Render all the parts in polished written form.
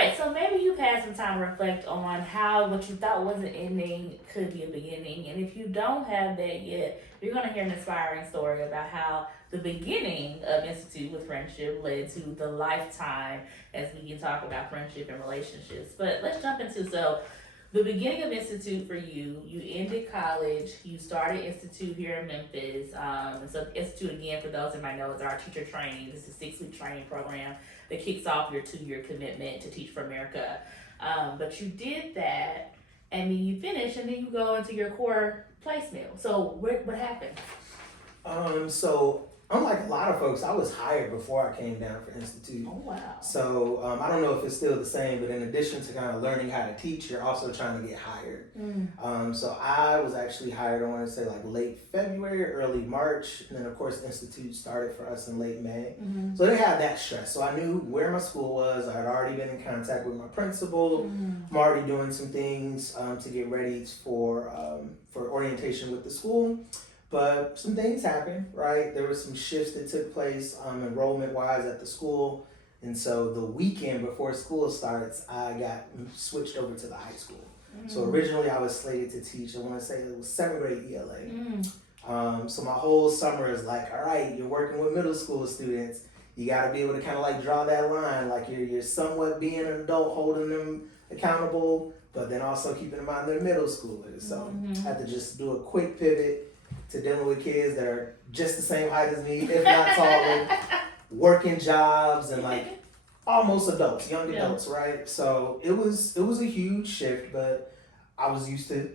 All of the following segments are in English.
right, so maybe you've had some time to reflect on how what you thought was an ending could be a beginning. And if you don't have that yet, you're going to hear an inspiring story about how the beginning of Institute with Friendship led to the lifetime as we can talk about friendship and relationships. But let's jump into the beginning of Institute for you. You ended college, you started Institute here in Memphis. And so, Institute, again, for those that might know, is our teacher training. This is a 6-week training program that kicks off your 2-year commitment to Teach for America. But you did that, and then you finish, and then you go into your core placement. So, what happened? So unlike a lot of folks, I was hired before I came down for Institute. Oh, wow. So I don't know if it's still the same, but in addition to kind of learning how to teach, you're also trying to get hired. So I was actually hired, I want to say like late February, early March, and then of course Institute started for us in late May. So I didn't have that stress. So I knew where my school was. I had already been in contact with my principal. I'm already doing some things to get ready for orientation with the school. But some things happened, right? There were some shifts that took place enrollment-wise at the school. And so the weekend before school starts, I got switched over to the high school. So originally I was slated to teach, I want to say it was 7th grade ELA. So my whole summer is like, all right, you're working with middle school students. You got to be able to kind of like draw that line. Like you're somewhat being an adult, holding them accountable, but then also keeping in mind they're middle schoolers. So I had to just do a quick pivot to dealing with kids that are just the same height as me, if not taller, working jobs and like almost adults, young adults, right? So it was a huge shift, but I was used to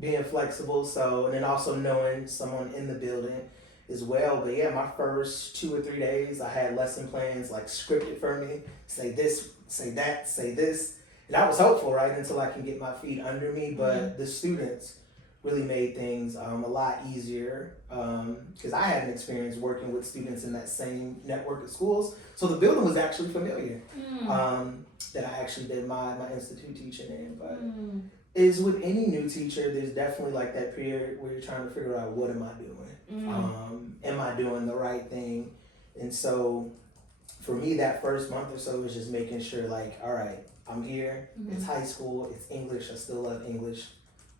being flexible. So, and then also knowing someone in the building as well. But yeah, my first 2 or 3 days, I had lesson plans like scripted for me. Say this, say that, say this. And that was helpful, right? Until I can get my feet under me. But the students really made things a lot easier because I had an experience working with students in that same network of schools. So the building was actually familiar that I actually did my institute teaching in. But is with any new teacher, there's definitely like that period where you're trying to figure out what am I doing? Am I doing the right thing? And so for me, that first month or so was just making sure like, all right, I'm here. It's high school. It's English. I still love English.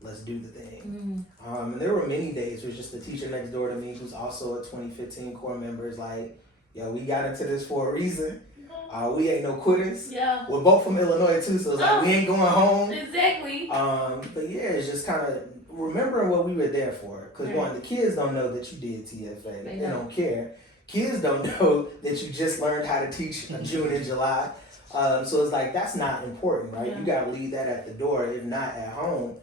Let's do the thing. And there were many days where just the teacher next door to me, who's also a 2015 core member, is like, yo, we got into this for a reason. We ain't no quitters. Yeah. We're both from Illinois too, so it's like we ain't going home. Exactly. But yeah, it's just kind of remembering what we were there for. Because one, the kids don't know that you did TFA. They don't care. Kids don't know that you just learned how to teach in June and July. So it's like, that's not important, right? You got to leave that at the door, if not at home.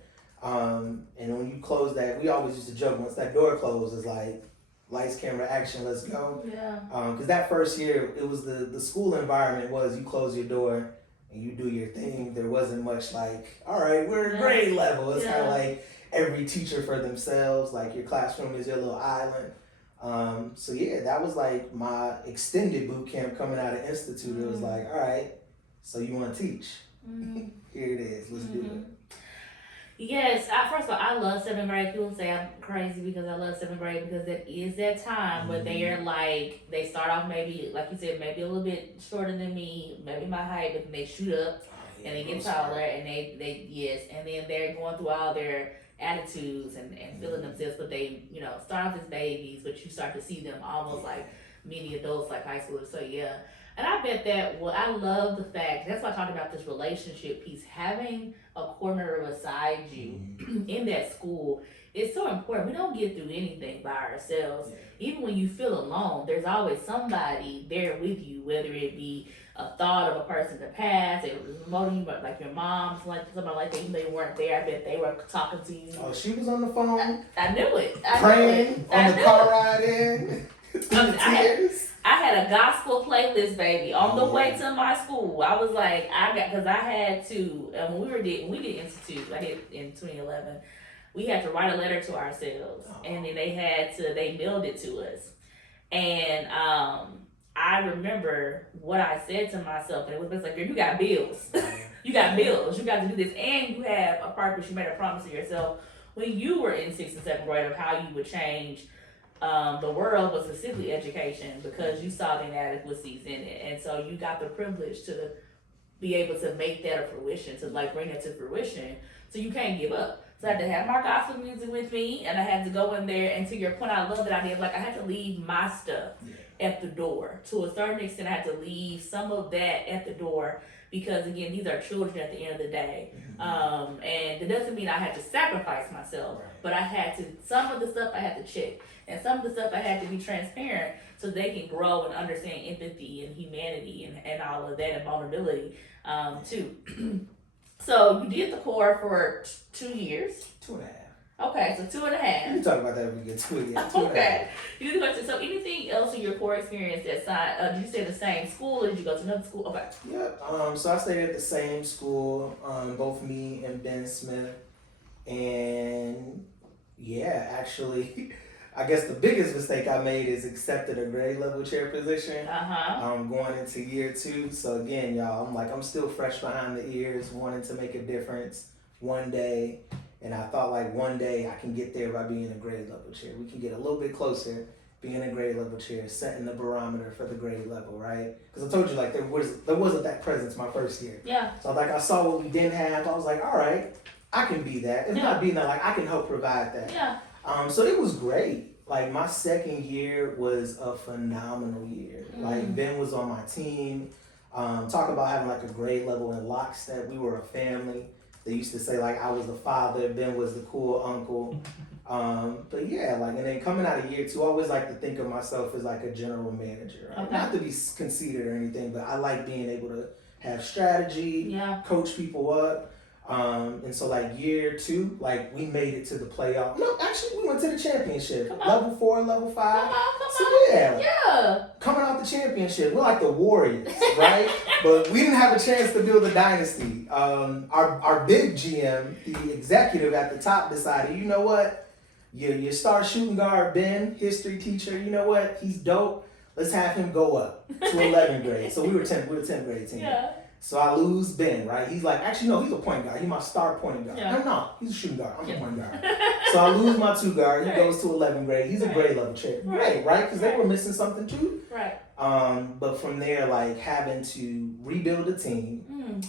And when you close that, we always used to joke, once that door closes, like, lights, camera, action, let's go. Yeah. Because that first year, it was the school environment was you close your door and you do your thing. There wasn't much like, all right, we're grade level. It's kind of like every teacher for themselves. Like your classroom is your little island. So yeah, that was like my extended boot camp coming out of Institute. It was like, all right, so you want to teach? Here it is. Let's do it. Yes, first of all, I love 7th grade. People say I'm crazy because I love 7th grade because it is that time where they're like, they start off maybe, like you said, maybe a little bit shorter than me, maybe my height, but then they shoot up and they get taller and they and then they're going through all their attitudes and feeling themselves, but they, start off as babies, but you start to see them almost like mini adults, like high schoolers. So yeah. And I bet that, I love the fact, that's why I talked about this relationship piece, having a core member beside you in that school is so important. We don't get through anything by ourselves. Even when you feel alone, there's always somebody there with you, whether it be a thought of a person to pass, it was promoting you, like your mom, somebody like that, even though they weren't there, I bet they were talking to you. Oh, she was on the phone. I knew it. Praying on the car ride in. I had a gospel playlist, baby, on the way to my school. I was like, because I had to, when we did Institute, I did in 2011, we had to write a letter to ourselves, and then they mailed it to us. And I remember what I said to myself, and it was just like, you got bills. You got bills. You got to do this, and you have a purpose. You made a promise to yourself when you were in 6th and 7th grade of how you would change the world, but specifically education, because you saw the inadequacies in it, and so you got the privilege to be able to make that a fruition, to like bring that to fruition. So you can't give up. So I had to have my gospel music with me, and I had to go in there. And to your point, I love that idea. Like I had to leave my stuff at the door. To a certain extent, I had to leave some of that at the door because again, these are children at the end of the day. And it doesn't mean I had to sacrifice myself, but I had to. Some of the stuff I had to check, and some of the stuff I had to be transparent so they can grow and understand empathy and humanity and all of that and vulnerability too. So you did the core for 2 years. 2.5. Okay, so 2.5. We can talk about that when we get to it. Yeah, 2.5. Okay. You did the core. So anything else in your core experience that did you stay at the same school or did you go to another school? Okay. Yep. So I stayed at the same school. Both me and Ben Smith, and yeah, actually. I guess the biggest mistake I made is accepting a grade level chair position. Going into year 2. So again, y'all, I'm still fresh behind the ears, wanting to make a difference one day. And I thought like one day I can get there by being a grade level chair. We can get a little bit closer being a grade level chair, setting the barometer for the grade level, right? Because I told you like there wasn't that presence my first year. Yeah. So like I saw what we didn't have. I was like, all right, I can be that. If not being that, like I can help provide that. Yeah. So it was great. Like my second year was a phenomenal year. Like Ben was on my team. Talk about having like a grade level in lockstep. We were a family. They used to say like I was the father, Ben was the cool uncle. But yeah, like and then coming out of year 2, I always like to think of myself as like a general manager. Right? Okay. Not to be conceited or anything, but I like being able to have strategy, coach people up. And so like year 2, like we made it to the playoff. No, actually we went to the championship. Level 4, level 5. Come So on. yeah. Coming out the championship. We're like the Warriors, right? But we didn't have a chance to build a dynasty. Our big GM, the executive at the top, decided, you know what? Your star shooting guard, Ben, history teacher, you know what? He's dope. Let's have him go up to 11th grade. So we were 10th grade team. Yeah. So I lose Ben, right? He's like, actually, no, he's a point guard. He's my star point guard. Yeah. No, he's a shooting guard. I'm the point guard. So I lose my 2 guard. He goes to 11th grade. He's a grade level chair. Great, right? Because they were missing something too. Right. But from there, like having to rebuild a team,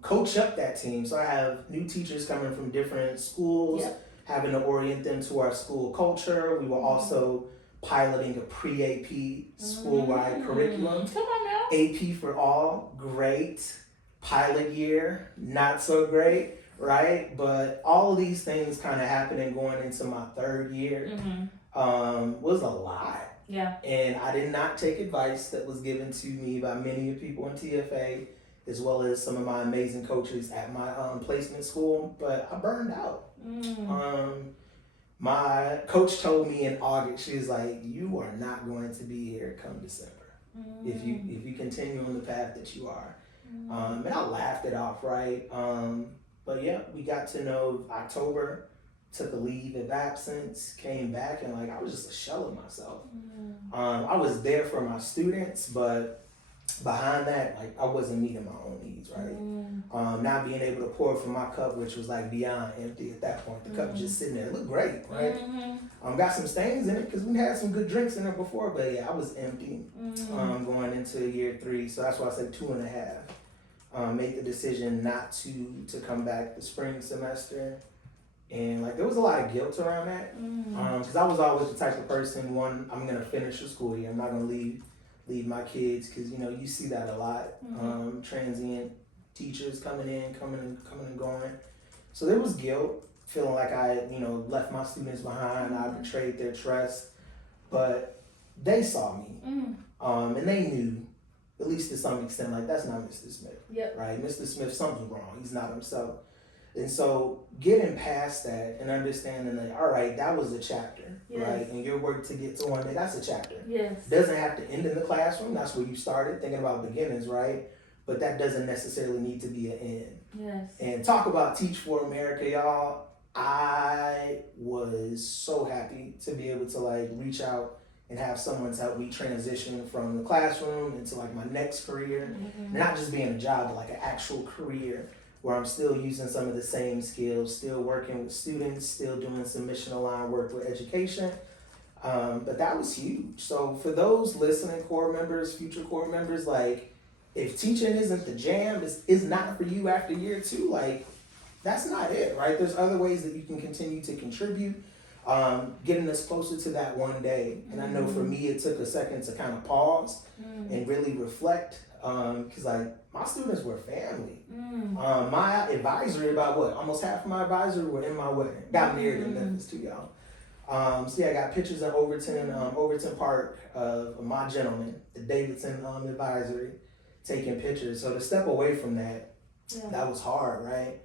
coach up that team. So I have new teachers coming from different schools, having to orient them to our school culture. We were also piloting a pre-AP school-wide curriculum. Come on now. AP for all, great. Pilot year, not so great, right? But all of these things kind of happening going into my 3rd year was a lot. Yeah. And I did not take advice that was given to me by many people in TFA, as well as some of my amazing coaches at my placement school, but I burned out. My coach told me in August, she was like, you are not going to be here come December if you continue on the path that you are. And I laughed it off, right? But yeah, we got to know October, took a leave of absence, came back, and like I was just a shell of myself. I was there for my students, but behind that, like I wasn't meeting my own needs, right? Not being able to pour from my cup, which was like beyond empty at that point. The cup was just sitting there. It looked great, right? Got some stains in it because we had some good drinks in there before, but yeah, I was empty going into year 3. So that's why I say 2.5. Made the decision not to come back the spring semester. And like there was a lot of guilt around that because I was always the type of person, one, I'm going to finish the school year. I'm not going to leave my kids because you see that a lot. Transient teachers coming and going. So there was guilt, feeling like I left my students behind. I betrayed their trust, but they saw me and they knew, at least to some extent, like that's not Mr. Smith. Right? Mr. Smith, something's wrong. He's not himself. And so getting past that and understanding that, all right, that was a chapter, right? And your work to get to one day, that's a chapter. Doesn't have to end in the classroom. That's where you started, thinking about beginnings, right? But that doesn't necessarily need to be an end. And talk about Teach for America, y'all. I was so happy to be able to like reach out and have someone to help me transition from the classroom into like my next career. Not just being a job, but like an actual career, where I'm still using some of the same skills, still working with students, still doing some mission aligned work with education. But that was huge. So for those listening, core members, future core members, like if teaching isn't the jam, is not for you after year 2, like that's not it, right? There's other ways that you can continue to contribute, getting us closer to that one day. And I know for me, it took a second to kind of pause and really reflect, because like my students were family. My advisory, about what, almost half of my advisory were in my wedding. Got married in Memphis too, y'all. So yeah, I got pictures in Overton Park of my gentleman, the Davidson advisory, taking pictures. So to step away from that, that was hard, right?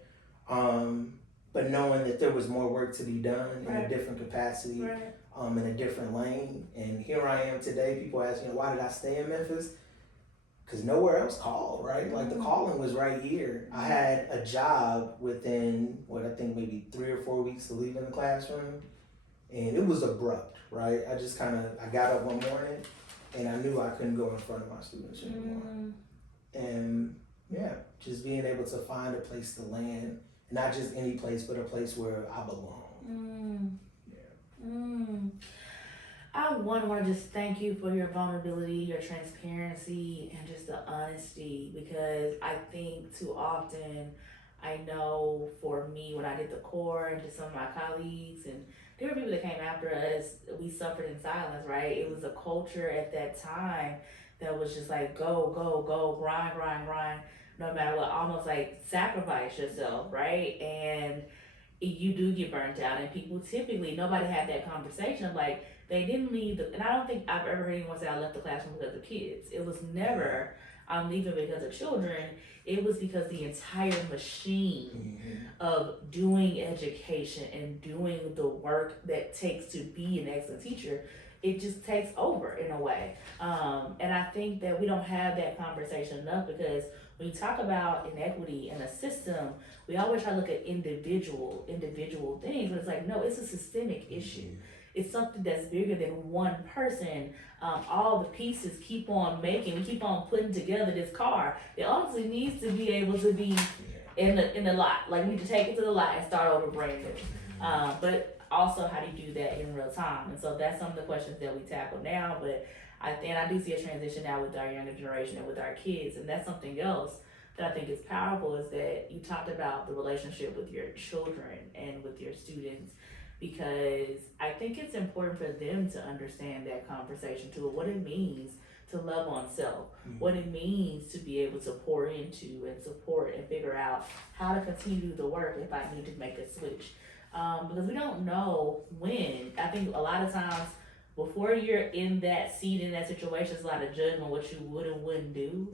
But knowing that there was more work to be done in a different capacity, in a different lane. And here I am today. People ask, why did I stay in Memphis? Because nowhere else called, right? Like the calling was right here. I had a job within, I think maybe 3 or 4 weeks of leaving the classroom. And it was abrupt, right? I got up one morning and I knew I couldn't go in front of my students anymore. And yeah, just being able to find a place to land, not just any place, but a place where I belong. I want to just thank you for your vulnerability, your transparency, and just the honesty, because I think too often, I know for me, when I did the core and just some of my colleagues, and there were people that came after us, we suffered in silence, right? It was a culture at that time that was just like, go, go, go, grind, grind, grind, no matter what, almost like sacrifice yourself, right? And you do get burnt out, and people typically, nobody had that conversation of like, they didn't leave, and I don't think I've ever heard anyone say I left the classroom because of kids. It was never, I'm leaving because of children. It was because the entire machine of doing education and doing the work that takes to be an excellent teacher, it just takes over in a way. And I think that we don't have that conversation enough, because when you talk about inequity in a system, we always try to look at individual things, but it's like, no, it's a systemic issue. It's something that's bigger than one person. All the pieces keep on making, we keep on putting together this car. It obviously needs to be able to be in the lot. Like, we need to take it to the lot and start over brand new. But also, how do you do that in real time? And so that's some of the questions that we tackle now. But I do see a transition now with our younger generation and with our kids, and that's something else that I think is powerful, is that you talked about the relationship with your children and with your students, because I think it's important for them to understand that conversation too, what it means to love on self, what it means to be able to pour into and support and figure out how to continue to do the work if I need to make a switch. Because we don't know when. I think a lot of times before you're in that seat, in that situation, it's a lot of judgment what you would and wouldn't do.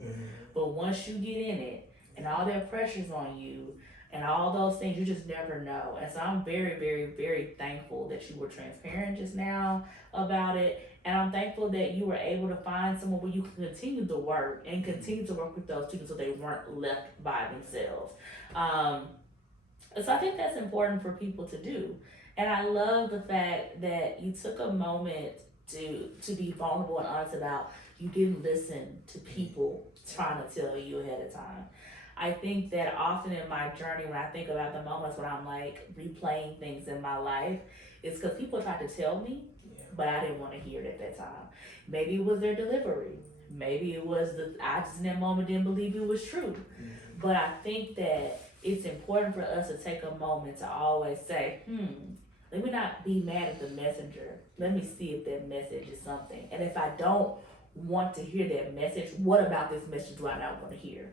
But once you get in it and all that pressure's on you, and all those things, you just never know. And so I'm very, very, very thankful that you were transparent just now about it. And I'm thankful that you were able to find someone where you can continue to work and continue to work with those students so they weren't left by themselves. So I think that's important for people to do. And I love the fact that you took a moment to be vulnerable and honest about you didn't listen to people trying to tell you ahead of time. I think that often in my journey, when I think about the moments when I'm like replaying things in my life, it's because people tried to tell me, but I didn't want to hear it at that time. Maybe it was their delivery. Maybe it was I just in that moment didn't believe it was true. But I think that it's important for us to take a moment to always say, let me not be mad at the messenger. Let me see if that message is something. And if I don't want to hear that message, what about this message do I not want to hear?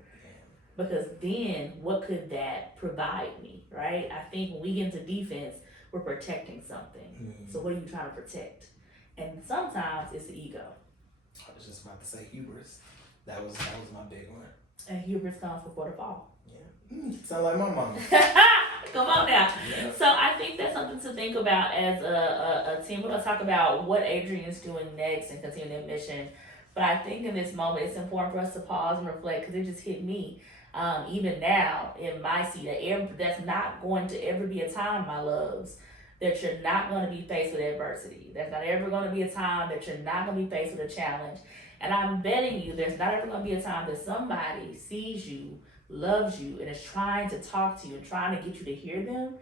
Because then what could that provide me, right? I think when we get into defense, we're protecting something. So what are you trying to protect? And sometimes it's the ego. I was just about to say hubris. That was my big one. And hubris comes before the fall. Sound like my mama. Come on now. Yeah. So I think that's something to think about as a team. We're going to talk about what Adrian is doing next and continue that mission. But I think in this moment, it's important for us to pause and reflect, because it just hit me. Even now in my seat, that's not going to ever be a time, my loves, that you're not going to be faced with adversity. There's not ever going to be a time that you're not going to be faced with a challenge. And I'm betting you there's not ever going to be a time that somebody sees you, loves you, and is trying to talk to you and trying to get you to hear them.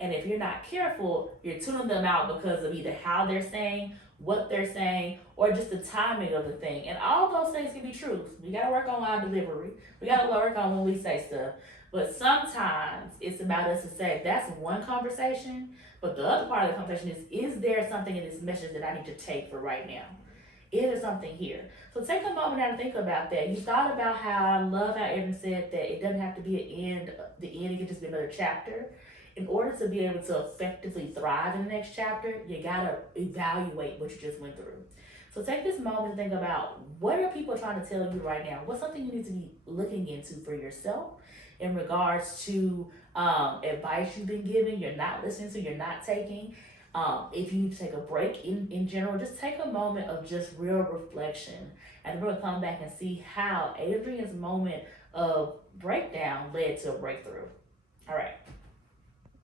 And if you're not careful, you're tuning them out because of either how they're saying what they're saying, or just the timing of the thing. And all those things can be true. We gotta work on our delivery. We gotta work on when we say stuff. But sometimes it's about us to say that's one conversation, but the other part of the conversation is there something in this message that I need to take for right now? Is there something here? So take a moment now to think about that. You thought about how I love how Adrian said that it doesn't have to be an end, the end, it can just be another chapter. In order to be able to effectively thrive in the next chapter, you gotta evaluate what you just went through. So take this moment to think about what are people trying to tell you right now? What's something you need to be looking into for yourself in regards to advice you've been given, you're not listening to, you're not taking. If you need to take a break in general, just take a moment of just real reflection. And we're gonna come back and see how Adrian's moment of breakdown led to a breakthrough. All right.